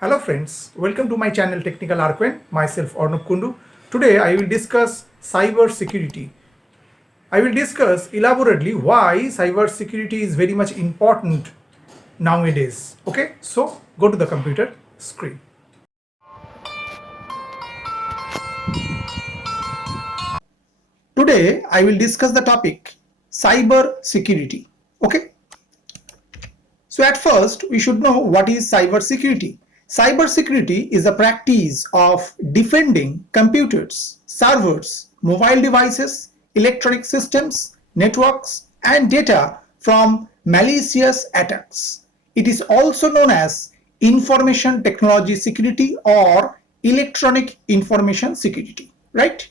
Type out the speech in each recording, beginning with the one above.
Hello friends, welcome to my channel Technical Arquen. Myself Arnab Kundu. Today I will discuss cyber security. I will discuss elaborately why cyber security is very much important nowadays. Okay, so go to the computer screen. Today I will discuss the topic cyber security. Okay, so at first we should know what is cyber security. Cyber security is the practice of defending computers, servers, mobile devices, electronic systems, networks, and data from malicious attacks. It is also known as information technology security or electronic information security, right?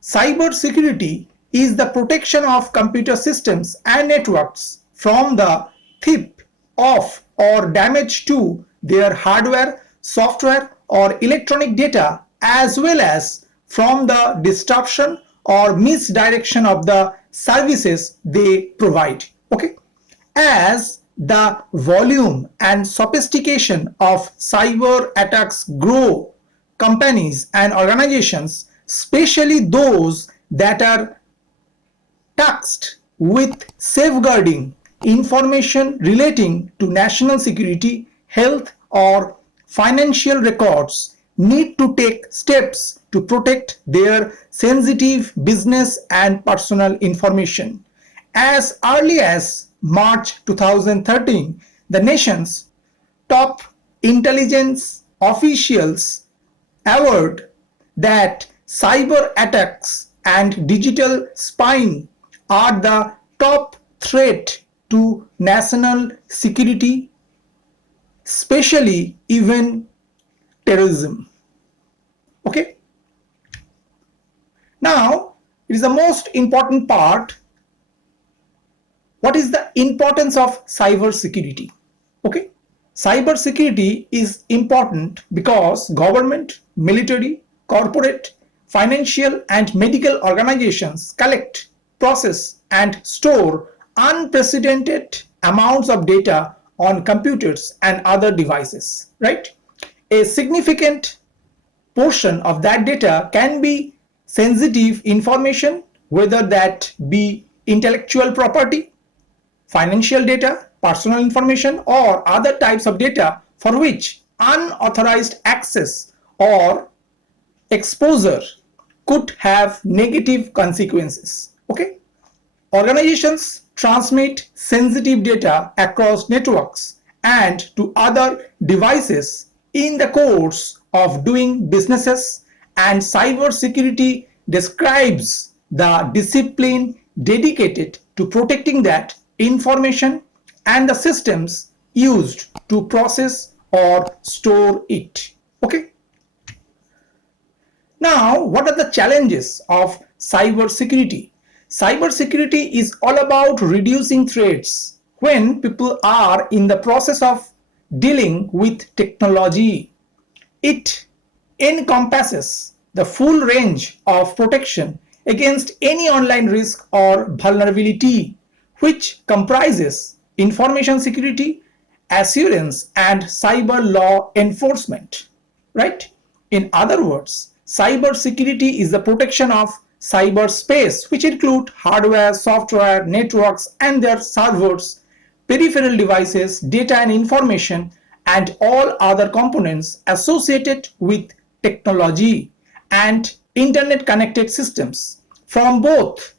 Cyber security is the protection of computer systems and networks from the theft of or damage to their hardware, software, or electronic data, as well as from the disruption or misdirection of the services they provide. Okay, as the volume and sophistication of cyber attacks grow, companies and organizations, especially those that are tasked with safeguarding information relating to national security, health, or financial records, need to take steps to protect their sensitive business and personal information. As early as March 2013, the nation's top intelligence officials averred that cyber attacks and digital spying are the top threat to national security, especially even terrorism. Okay, now it is the most important part. What is the importance of cyber security? Okay, cyber security is important because government, military, corporate, financial, and medical organizations collect, process, and store unprecedented amounts of data on computers and other devices, right? A significant portion of that data can be sensitive information, whether that be intellectual property, financial data, personal information, or other types of data for which unauthorized access or exposure could have negative consequences. Okay, organizations transmit sensitive data across networks and to other devices in the course of doing businesses, and cybersecurity describes the discipline dedicated to protecting that information and the systems used to process or store it. Okay, now, what are the challenges of cybersecurity? Cybersecurity is all about reducing threats when people are in the process of dealing with technology. It encompasses the full range of protection against any online risk or vulnerability, which comprises information security, assurance, and cyber law enforcement. Right? In other words, cyber security is the protection of cyberspace, which include hardware, software, networks, and their servers, peripheral devices, data and information, and all other components associated with technology and internet connected systems from both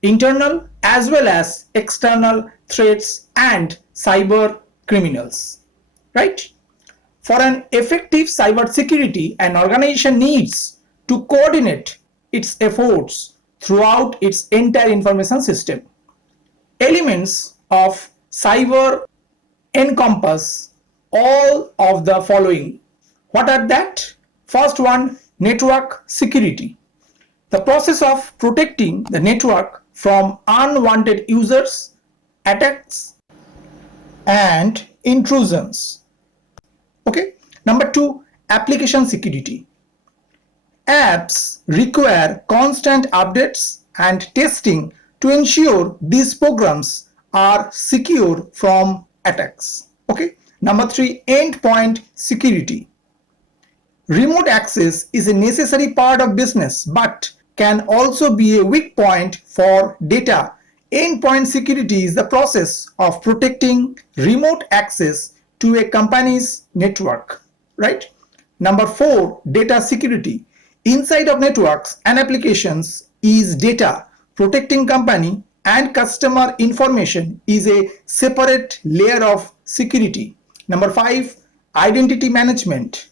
internal as well as external threats and cyber criminals. Right? For an effective cybersecurity, an organization needs to coordinate its efforts throughout its entire information system. Elements of cyber encompass all of the following. What are that? First one, network security. The process of protecting the network from unwanted users, attacks, and intrusions. Okay. Number two, application security. Apps require constant updates and testing to ensure these programs are secure from attacks. Okay. Number 3, endpoint security. Remote access is a necessary part of business but can also be a weak point for data. Endpoint security is the process of protecting remote access to a company's network, right? Number 4, data security. Inside of networks and applications is data. Protecting company and customer information is a separate layer of security. Number 5, identity management.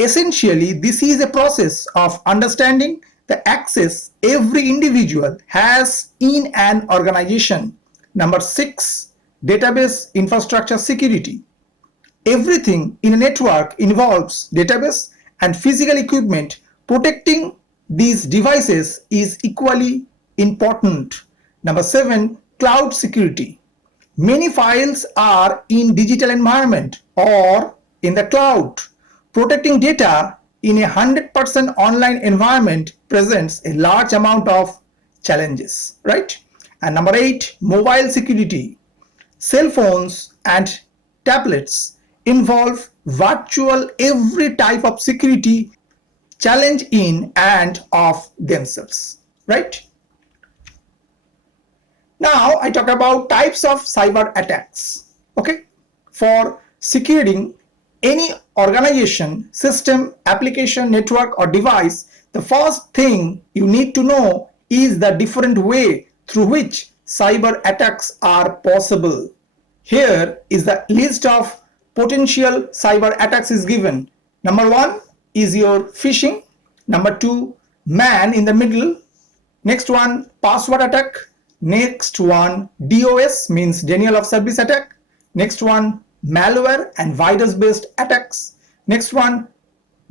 Essentially, this is a process of understanding the access every individual has in an organization. Number 6, database infrastructure security. Everything in a network involves database and physical equipment. Protecting these devices is equally important. Number 7, cloud security. Many files are in digital environment or in the cloud. Protecting data in a 100% online environment presents a large amount of challenges, right? And number 8, mobile security. Cell phones and tablets involve virtual every type of security challenge in and of themselves, right? Now I talk about types of cyber attacks. Okay, for securing any organization, system, application, network or device, the first thing you need to know is the different way through which cyber attacks are possible. Here is the list of potential cyber attacks is given. Number 1 is your phishing. Number 2, man in the middle. Next one, password attack. Next one, DOS means denial of service attack. Next one, malware and virus based attacks. Next one,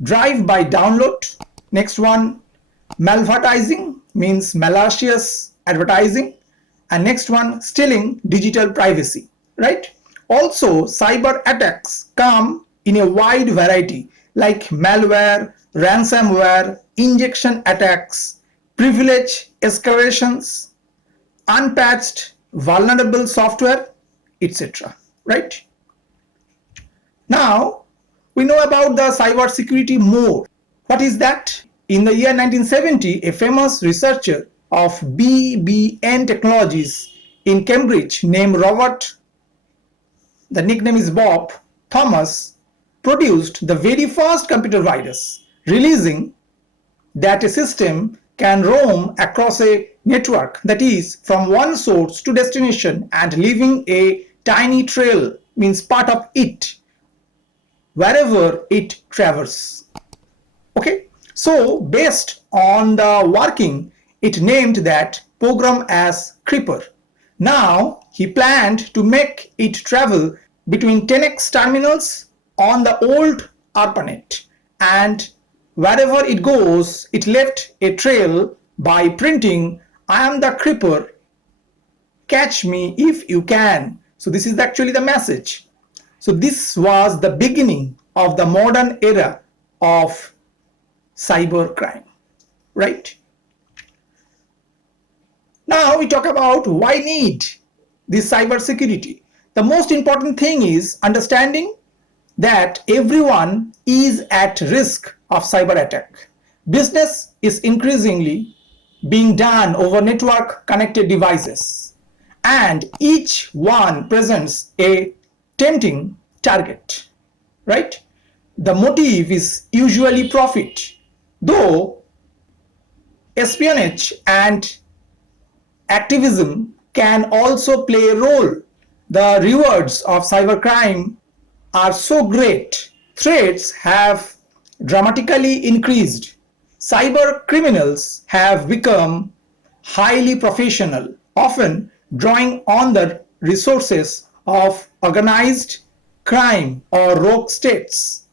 drive by download. Next one, malvertising means malicious advertising. And next one, stealing digital privacy, right? Also, cyber attacks come in a wide variety like malware, ransomware, injection attacks, privilege escalations, unpatched vulnerable software, etc. Right? Now, we know about the cyber security more. What is that? In the year 1970, a famous researcher of BBN Technologies in Cambridge named Robert, the nickname is Bob Thomas, produced the very first computer virus, releasing that a system can roam across a network, that is from one source to destination, and leaving a tiny trail, means part of it, wherever it traverses. Okay, so based on the working, it named that program as Creeper. Now he planned to make it travel between 10x terminals on the old ARPANET, and wherever it goes, it left a trail by printing, "I am the Creeper, catch me if you can." So this is actually the message. So this was the beginning of the modern era of cyber crime, right? Now we talk about why need this cyber security. The most important thing is understanding that everyone is at risk of cyber attack. Business is increasingly being done over network connected devices, and each one presents a tempting target, right? The motive is usually profit, though espionage and activism can also play a role. The rewards of cybercrime are so great. Threats have dramatically increased. Cyber criminals have become highly professional, often drawing on the resources of organized crime or rogue states.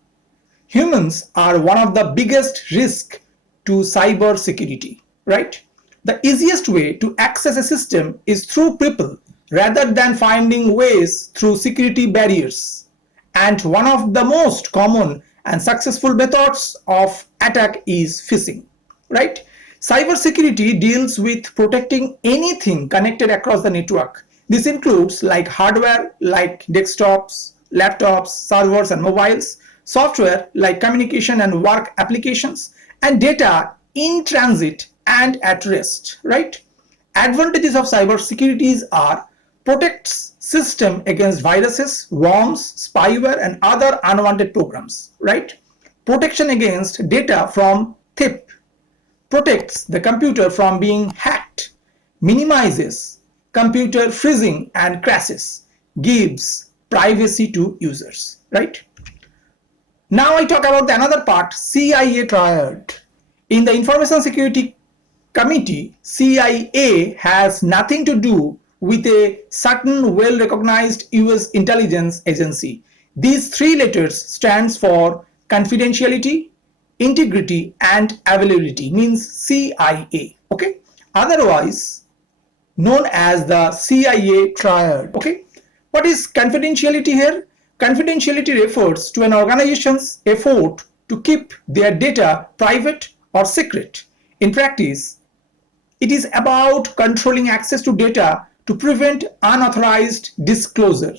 Humans are one of the biggest risks to cyber security, right? The easiest way to access a system is through people rather than finding ways through security barriers. And one of the most common and successful methods of attack is phishing, right? Cybersecurity deals with protecting anything connected across the network. This includes like hardware, like desktops, laptops, servers and mobiles, software like communication and work applications, and data in transit and at rest, right? Advantages of cybersecurity are protects system against viruses, worms, spyware and other unwanted programs, right? Protection against data from theft, protects the computer from being hacked, minimizes computer freezing and crashes, gives privacy to users, right? Now I talk about another part, CIA triad. In the Information Security Committee, CIA has nothing to do with a certain well-recognized US intelligence agency. These three letters stands for confidentiality, integrity and availability, means CIA, okay? Otherwise known as the CIA triad, okay? What is confidentiality here? Confidentiality refers to an organization's effort to keep their data private or secret. In practice, it is about controlling access to data to prevent unauthorized disclosure.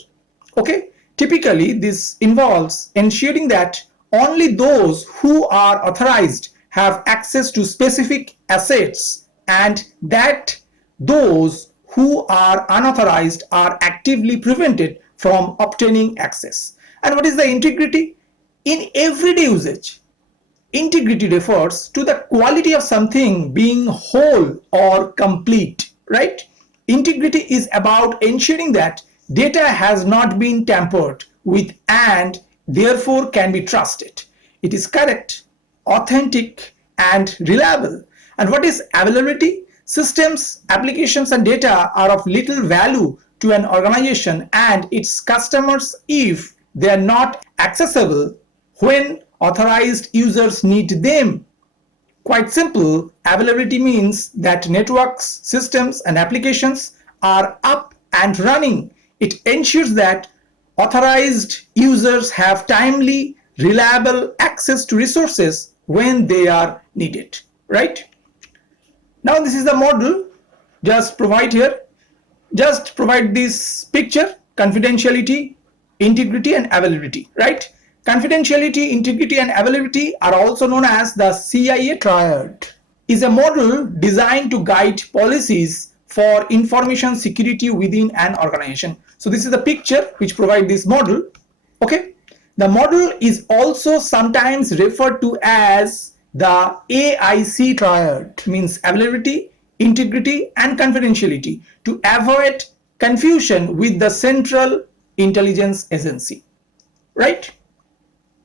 Okay? Typically, this involves ensuring that only those who are authorized have access to specific assets and that those who are unauthorized are actively prevented from obtaining access. And what is the integrity? In everyday usage, integrity refers to the quality of something being whole or complete, right? Integrity is about ensuring that data has not been tampered with and therefore can be trusted. It is correct, authentic and reliable. And what is availability? Systems, applications and data are of little value to an organization and its customers if they are not accessible when authorized users need them. Quite simple, availability means that networks, systems and applications are up and running. It ensures that authorized users have timely, reliable access to resources when they are needed, right? Now this is the model, just provide here, just provide this picture, confidentiality, integrity and availability, right? Confidentiality, integrity and availability are also known as the CIA triad, is a model designed to guide policies for information security within an organization. So this is the picture which provide this model, okay? The model is also sometimes referred to as the AIC triad, means availability, integrity and confidentiality, to avoid confusion with the Central Intelligence Agency, right?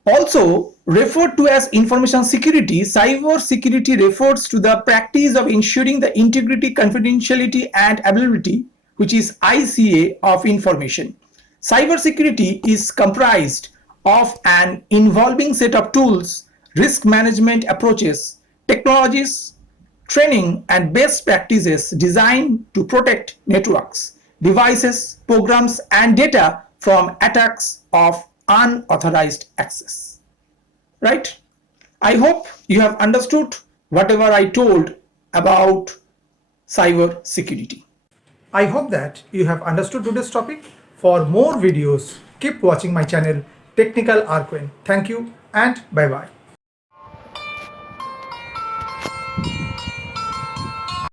Also referred to as information security, cyber security refers to the practice of ensuring the integrity, confidentiality and availability, which is ICA, of information. Cyber security is comprised of an involving set of tools, risk management approaches, technologies, training and best practices designed to protect networks, devices, programs and data from attacks of unauthorized access, right? I hope you have understood whatever I told about cyber security. I hope that you have understood today's topic. For more videos, keep watching my channel Technical Arquin. Thank you and bye bye.